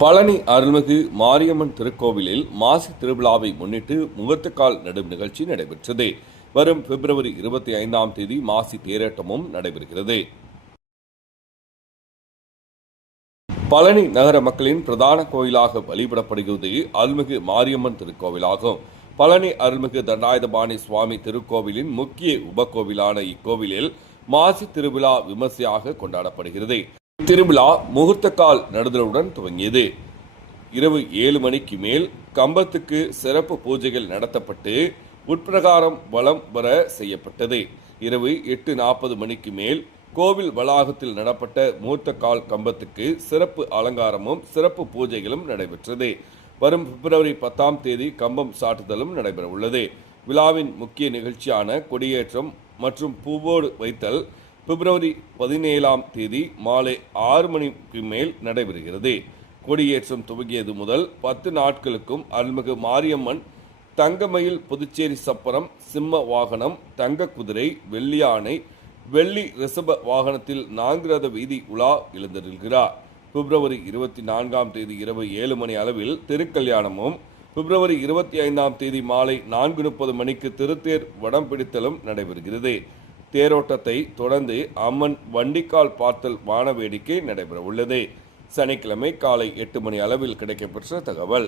பழனி அருள்மிகு மாரியம்மன் திருக்கோவிலில் மாசி திருவிழாவை முன்னிட்டு முகத்துக்கால் நடும் நிகழ்ச்சி நடைபெற்றது. வரும் பிப்ரவரி 25ஆம் தேதி மாசி தேரோட்டமும் நடைபெறுகிறது. பழனி நகர மக்களின் பிரதான கோயிலாக வழிபடப்படுகிறது அருள்மிகு மாரியம்மன் திருக்கோவிலாகும். பழனி அருள்மிகு தண்டாயுதபாணி சுவாமி திருக்கோவிலின் முக்கிய உபகோவிலான இக்கோவிலில் மாசி திருவிழா விமர்சையாக கொண்டாடப்படுகிறது. திருவிழா முகூர்த்தக்கால் நடுதலுடன் துவங்கியது. இரவு 7 மணிக்கு மேல் கம்பத்துக்கு சிறப்பு பூஜைகள் நடத்தப்பட்டு உட்பிரகாரம் வலம் வர செய்யப்பட்டது. இரவு 8:40 மணிக்கு மேல் கோவில் வளாகத்தில் நடப்பட்ட முகூர்த்தக்கால் கம்பத்துக்கு சிறப்பு அலங்காரமும் சிறப்பு பூஜைகளும் நடைபெற்றது. வரும் பிப்ரவரி 10ஆம் தேதி கம்பம் சாட்டுதலும் நடைபெற உள்ளது. விழாவின் முக்கிய நிகழ்ச்சியான கொடியேற்றம் மற்றும் பூவோடு வைத்தல் பிப்ரவரி 17ஆம் தேதி மாலை 6 மணிக்கு மேல் நடைபெறுகிறது. கொடியேற்றம் துவங்கியது முதல் 10 நாட்களுக்கும் அருள்மிகு மாரியம்மன் தங்கமயில், புதுச்சேரி சப்பரம், சிம்ம வாகனம், தங்க குதிரை, வெள்ளி யானை, வெள்ளி ரிஷப வாகனத்தில் 4 ரத வீதி உலா எழுந்தருள்கிறார். பிப்ரவரி 24ஆம் தேதி இரவு 7 மணி அளவில் திருக்கல்யாணமும், பிப்ரவரி 25ஆம் தேதி மாலை 4:30 மணிக்கு திருத்தேர் வடம் பிடித்தலும் நடைபெறுகிறது. தேரோட்டத்தை தொடர்ந்து அம்மன் வண்டிக்கால் பார்த்தல் வான வேடிக்கை நடைபெற உள்ளது. சனிக்கிழமை காலை 8 மணி அளவில் கிடைக்கப்பெற்ற தகவல்.